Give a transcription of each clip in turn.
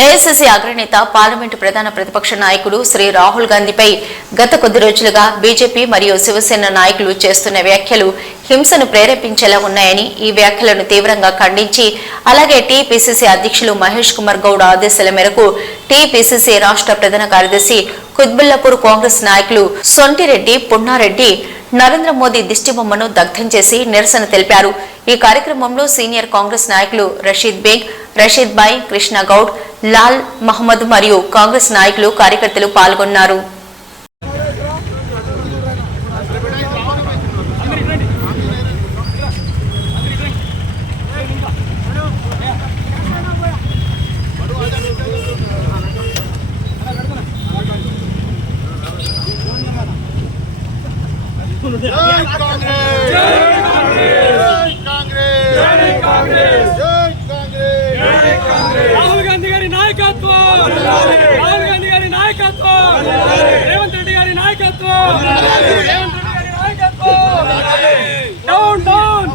AICC అగ్రనేత parliament ప్రధాన ప్రతిపక్ష నాయకుడు శ్రీ రాహుల్ గాంధీపై గత కొద్ది రోజులుగా బీజేపీ మరియు శివసేన నాయకులు చేస్తున్న వ్యాఖ్యలు హింసను ప్రేరేపించేలా ఉన్నాయని, ఈ వ్యాఖ్యలను తీవ్రంగా ఖండించి అలాగే టీపీసీసీ అధ్యక్షులు మహేష్ కుమార్ గౌడ్ ఆదేశాల మేరకు టీపీసీసీ రాష్ట్ర ప్రధాన కార్యదర్శి కుత్బుల్లాపూర్ కాంగ్రెస్ నాయకులు సొంటిరెడ్డి పున్నారెడ్డి నరేంద్ర మోదీ దిష్టిబొమ్మను దగ్ధం చేసి నిరసన తెలిపారు. ఈ కార్యక్రమంలో సీనియర్ కాంగ్రెస్ నాయకులు రషీద్ బేగ్, రషీద్ బాయ్, కృష్ణ గౌడ్, లాల్ మహమ్మద్ మరియు కాంగ్రెస్ నాయకులు కార్యకర్తలు పాల్గొన్నారు. రాహుల్ గాంధీ గారి నాయకత్వం, రాహుల్ గాంధీ గారి నాయకత్వం, రేవంత్ రెడ్డి గారి నాయకత్వం, రేవంత్ రెడ్డి గారి నాయకత్వం. Down down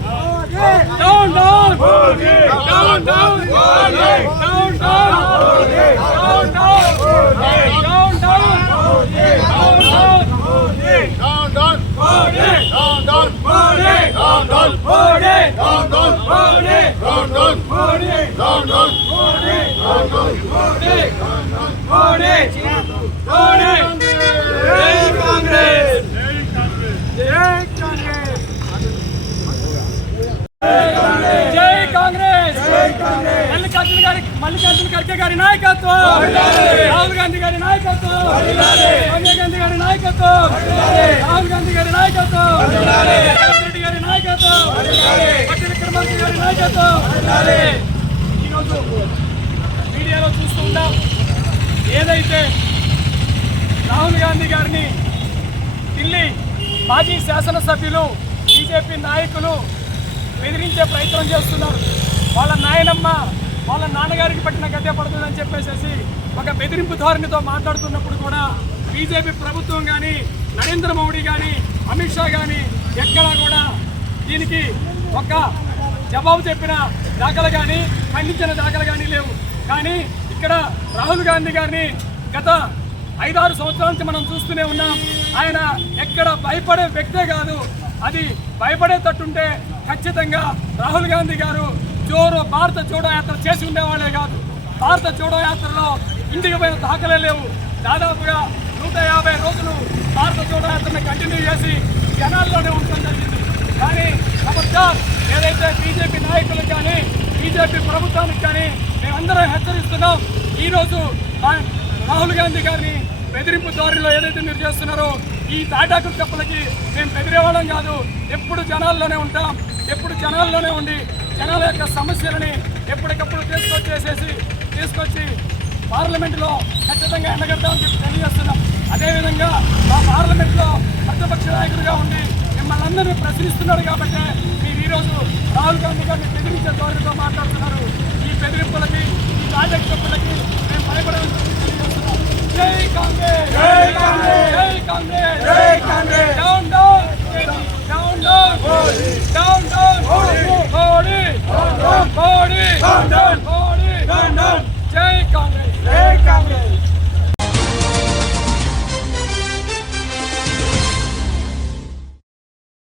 down down down down down down down down Mallikarjuna Kharge గారి నాయకత్వం, రాహుల్ గాంధీ గారి నాయకత్వం, సోనియా గాంధీ గారి నాయకత్వం, రాహుల్ గాంధీ గారి నాయకత్వం, రేవంత్ రెడ్డి గారి నాయకత్వం, పట్టి విక్రమార్క గారి నాయకత్వం. ఈరోజు మీడియాలో చూస్తూ ఉన్నాం, ఏదైతే రాహుల్ గాంధీ గారిని ఢిల్లీ మాజీ శాసనసభ్యులు బీజేపీ నాయకులు బెదిరించే ప్రయత్నం చేస్తున్నారు. వాళ్ళ నాయనమ్మ వాళ్ళ నాన్నగారికి పట్టిన గద్దె పడుతుందని చెప్పేసి ఒక బెదిరింపు ధోరణితో మాట్లాడుతున్నప్పుడు కూడా బీజేపీ ప్రభుత్వం కానీ, నరేంద్ర మోడీ కానీ, అమిత్ షా కానీ ఎక్కడా కూడా దీనికి ఒక జవాబు చెప్పిన దాఖలు కానీ, ఖండించిన దాఖలు కానీ లేవు. కానీ ఇక్కడ రాహుల్ గాంధీ గారిని గత 5-6 సంవత్సరాల నుంచి మనం చూస్తూనే ఉన్నాం. ఆయన ఎక్కడ భయపడే వ్యక్తే కాదు. అది భయపడేటట్టుంటే ఖచ్చితంగా రాహుల్ గాంధీ గారు భారత జోడో యాత్ర చేసి ఉండేవాళ్ళే కాదు. భారత జోడో యాత్రలో ఇంటికి పోయిన దాఖలే లేవు. దాదాపుగా 150 రోజులు భారత జోడో యాత్రని కంటిన్యూ చేసి జనాల్లోనే ఉండడం జరిగింది. కానీ ఖబర్దార్, ఏదైతే బీజేపీ నాయకులకు కానీ, బీజేపీ ప్రభుత్వానికి కానీ మేమందరం హెచ్చరిస్తున్నాం. ఈరోజు రాహుల్ గాంధీ గారిని బెదిరింపు ధోరణిలో ఏదైతే మీరు చేస్తున్నారో, ఈ తాటాకు కప్పులకి మేము బెదిరేవాళ్ళం కాదు. ఎప్పుడు జనాల్లోనే ఉంటాం, ఎప్పుడు జనాల్లోనే ఉండి జనాల యొక్క సమస్యలని ఎప్పటికప్పుడు తీసుకొచ్చి పార్లమెంటులో ఖచ్చితంగా ఎండగడతామని చెప్పి తెలియజేస్తున్నాం. అదేవిధంగా మా పార్లమెంట్లో ప్రతిపక్ష నాయకుడిగా ఉండి మిమ్మల్ని అందరినీ ప్రశ్నిస్తున్నాడు కాబట్టి మీరు ఈరోజు రాహుల్ గాంధీ గారిని బెదిరించే ధోరణితో మాట్లాడుతున్నారు. ఈ బెదిరింపులకి, ఈ రాజకీయాలకి మేము భయపడాలని తెలియజేస్తున్నాం. జై కాంగ్రెస్, జై కాంగ్రెస్, జై కాంగ్రెస్, జై Congress. Down down down down down down Modi, Modi, Modi, జై కాంగ్రెస్, జై కాంగ్రెస్.